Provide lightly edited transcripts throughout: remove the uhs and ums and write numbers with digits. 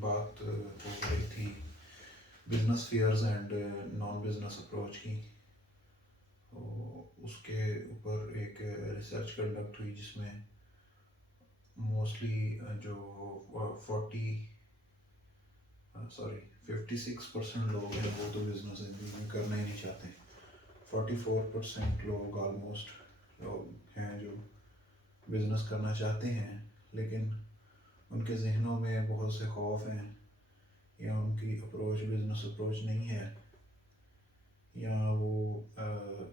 بات ہو رہی تھی business affairs and non business approach کی. اس کے اوپر ایک ریسرچ کنڈکٹ ہوئی جس میں موسٹلی جو 56% لوگ ہیں وہ تو بزنس زندگی میں کرنا ہی نہیں چاہتے. 44% لوگ آلموسٹ لوگ ہیں جو بزنس کرنا چاہتے ہیں، لیکن ان کے ذہنوں میں بہت سے خوف ہیں، یا ان کی اپروچ بزنس اپروچ نہیں ہے، یا وہ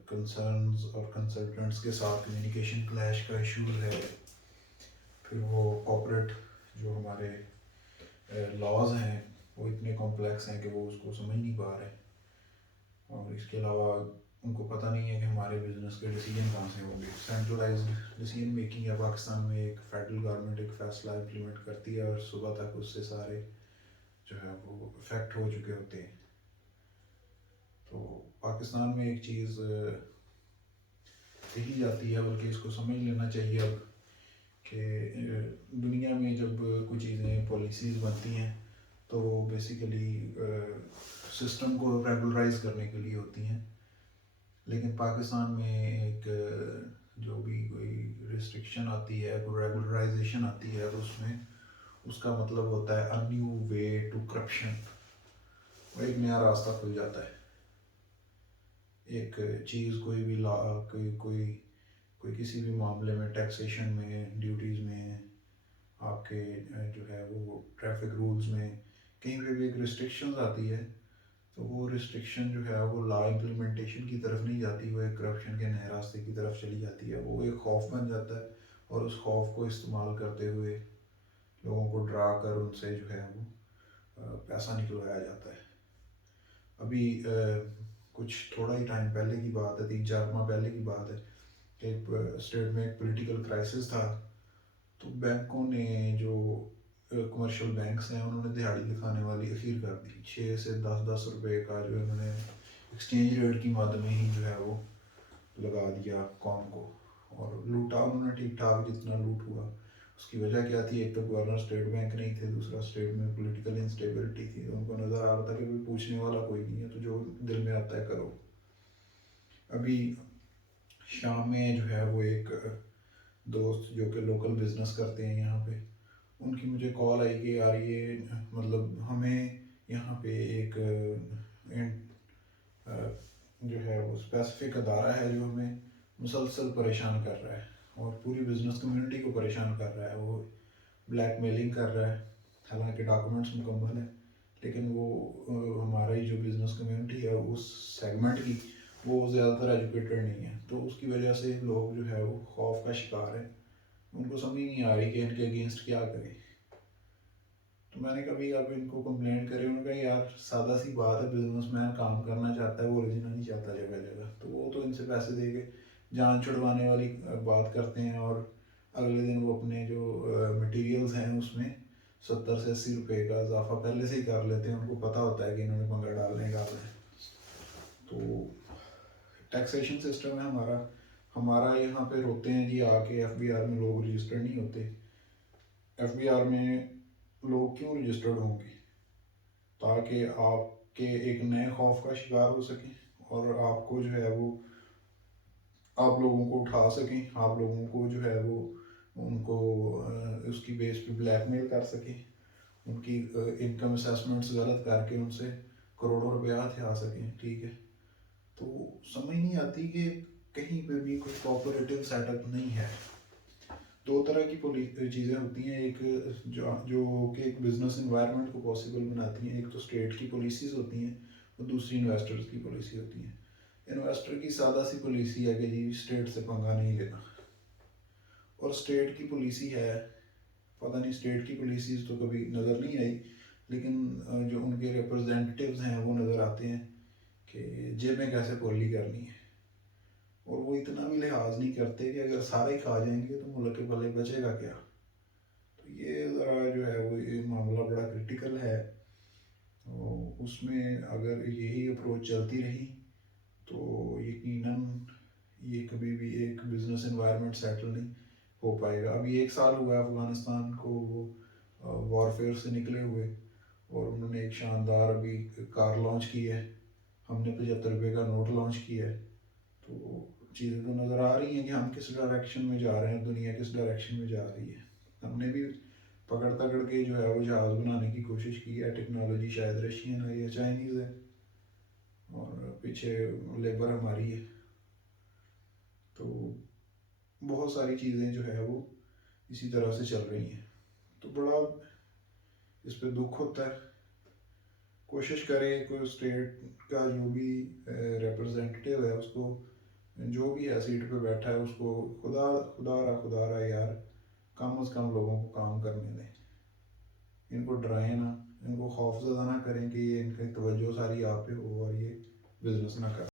کنسرنز اور کنسلٹنٹس کے ساتھ کمیونیکیشن کلیش کا ایشو ہے. پھر وہ کارپوریٹ جو ہمارے لاز ہیں وہ اتنے کمپلیکس ہیں کہ وہ اس کو سمجھ نہیں پا رہے، اور اس کے علاوہ ان کو پتہ نہیں ہے کہ ہمارے بزنس کے ڈیسیجن کہاں سے ہوں گے. سینٹرلائزڈ ڈیسیجن میکنگ ہے پاکستان میں. ایک فیڈرل گورنمنٹ ایک فیصلہ امپلیمنٹ کرتی ہے اور صبح تک اس سے سارے جو ہے وہ افیکٹ ہو چکے ہوتے ہیں. تو پاکستان میں ایک چیز کہی جاتی ہے، بلکہ اس کو سمجھ لینا چاہیے اب، کہ دنیا میں جب کوئی چیزیں پالیسیز بنتی ہیں تو وہ بیسیکلی سسٹم کو ریگولرائز کرنے کے لیے ہوتی ہیں. لیکن پاکستان میں ایک جو بھی کوئی ریسٹرکشن آتی ہے، کوئی ریگولرائزیشن آتی ہے، تو اس میں اس کا مطلب ہوتا ہے a new way to corruption. وہ ایک نیا راستہ کھل جاتا ہے. ایک چیز کوئی بھی لا کوئی کسی بھی معاملے میں، ٹیکسیشن میں، ڈیوٹیز میں، آپ کے جو ہے وہ ٹریفک رولز میں، کہیں پہ بھی ایک ریسٹرکشنز آتی ہے تو وہ ریسٹرکشن جو ہے وہ لا امپلیمنٹیشن کی طرف نہیں جاتی، وہ ایک کرپشن کے نئے راستے کی طرف چلی جاتی ہے. وہ ایک خوف بن جاتا ہے، اور اس خوف کو استعمال کرتے ہوئے لوگوں کو ڈرا کر ان سے جو ہے وہ پیسہ نکلوایا جاتا ہے. ابھی کچھ تھوڑا ہی ٹائم پہلے کی بات ہے، 3-4 ماہ پہلے کی بات ہے، کہ اسٹیٹ میں ایک پولیٹیکل کرائسس تھا. تو بینکوں نے جو کمرشل بینکس ہیں انہوں نے دہاڑی دکھانے والی اخیر کر دی. 6 سے 10 روپے کا جو انہوں نے ایکسچینج ریٹ کی مد میں ہی جو ہے وہ لگا دیا قوم کو، اور لوٹا انہوں نے ٹھیک ٹھاک جتنا لوٹ ہوا. اس کی وجہ کیا تھی؟ ایک تو گورنر اسٹیٹ بینک نہیں تھے، دوسرا اسٹیٹ میں پولیٹیکل انسٹیبلٹی تھی. ان کو نظر آ رہا تھا کہ کوئی پوچھنے والا کوئی نہیں ہے، تو جو دل میں آتا ہے کرو. ابھی شام میں جو ہے وہ ایک دوست جو کہ لوکل بزنس کرتے ہیں یہاں پہ، ان کی مجھے کال آئی کہ یار یہ مطلب ہمیں یہاں پہ ایک جو ہے وہ اسپیسیفک ادارہ ہے جو ہمیں مسلسل پریشان کر رہا ہے، اور پوری بزنس کمیونٹی کو پریشان کر رہا ہے. وہ بلیک میلنگ کر رہا ہے، حالانکہ ڈاکومنٹس مکمل ہیں، لیکن وہ ہمارا ہی جو بزنس کمیونٹی ہے اس سیگمنٹ کی، وہ زیادہ تر ایجوکیٹڈ نہیں ہے. تو اس کی وجہ سے لوگ جو ہے وہ خوف کا شکار ہیں. ان کو سمجھ نہیں آ رہی کہ ان کے اگینسٹ کیا کریں. تو میں نے کبھی اب ان کو کمپلین کرے، انہوں نے کہا یار سادہ سی بات ہے، بزنس مین کام کرنا چاہتا ہے، وہ اوریجنل نہیں چاہتا جگہ جگہ. تو وہ تو ان سے پیسے دے کے جان چھڑوانے والی بات کرتے ہیں، اور اگلے دن وہ اپنے جو مٹیریلز ہیں اس میں 70 سے 80 روپے کا اضافہ پہلے سے ہی کر لیتے ہیں. ان کو پتہ ہوتا ہے کہ انہوں نے پنگا ڈالنے کا ہے. تو ٹیکسیشن سسٹم ہے ہمارا یہاں پہ روتے ہیں جی آ کے ایف بی آر میں لوگ رجسٹر نہیں ہوتے. ایف بی آر میں لوگ کیوں رجسٹرڈ ہوں گے؟ تاکہ آپ کے ایک نئے خوف کا شکار ہو سکیں، اور آپ کو جو ہے وہ آپ لوگوں کو اٹھا سکیں، آپ لوگوں کو جو ہے وہ ان کو اس کی بیس پہ بلیک میل کر سکیں، ان کی انکم اسیسمنٹس غلط کر کے ان سے کروڑوں روپیہ ہتھیا سکیں. ٹھیک ہے، تو سمجھ نہیں آتی کہ کہیں پہ بھی کوئی کوآپریٹو سیٹ اپ نہیں ہے. دو طرح کی چیزیں ہوتی ہیں، ایک جو کہ ایک بزنس انوائرمنٹ کو پاسبل بناتی ہیں. ایک تو اسٹیٹ کی پالیسیز ہوتی ہیں، اور دوسری انویسٹرز کی پالیسی ہوتی ہیں. انویسٹر کی سادہ سی پالیسی ہے کہ جی اسٹیٹ سے پنگا نہیں لینا، اور اسٹیٹ کی پالیسی ہے، پتہ نہیں اسٹیٹ کی پالیسیز تو کبھی نظر نہیں آئی، لیکن جو ان کے ریپرزینٹیوز ہیں وہ نظر آتے ہیں کہ جیبیں کیسے پولی کرنی ہے. اور وہ اتنا بھی لحاظ نہیں کرتے کہ اگر سارے کھا جائیں گے تو ملک کے بھلے بچے گا کیا. تو یہ ذرا جو ہے وہ یہ معاملہ بڑا کرٹیکل ہے. اس میں اگر یہی اپروچ چلتی رہی تو یقیناً یہ کبھی بھی ایک بزنس انوائرمنٹ سیٹل نہیں ہو پائے گا. ابھی 1 سال ہوا ہے افغانستان کو وارفیئر سے نکلے ہوئے، اور انہوں نے ایک شاندار ابھی کار لانچ کی ہے، ہم نے 75 روپے کا نوٹ لانچ کیا ہے. تو چیزیں تو نظر آ رہی ہیں کہ ہم کس ڈائریکشن میں جا رہے ہیں، دنیا کس ڈائریکشن میں جا رہی ہے. ہم نے بھی پکڑ تکڑ کے جو ہے وہ جہاز بنانے کی کوشش کی ہے. ٹیکنالوجی شاید رشین ہے یا چائنیز ہے، اور پیچھے لیبر ہماری ہے. تو بہت ساری چیزیں جو ہے وہ اسی طرح سے چل رہی ہیں. تو بڑا اس پہ دکھ ہوتا ہے. کوشش کریں کوئی اسٹیٹ کا جو بھی ریپرزینٹیو ہے، اس کو جو بھی ہے سیٹ پہ بیٹھا ہے، اس کو خدا را یار کم از کم لوگوں کو کام کرنے دیں. ان کو ڈرائیں نہ، ان کو خوف زدہ نہ کریں کہ یہ ان کی توجہ ساری آپ پہ ہو اور یہ بزنس نہ کریں.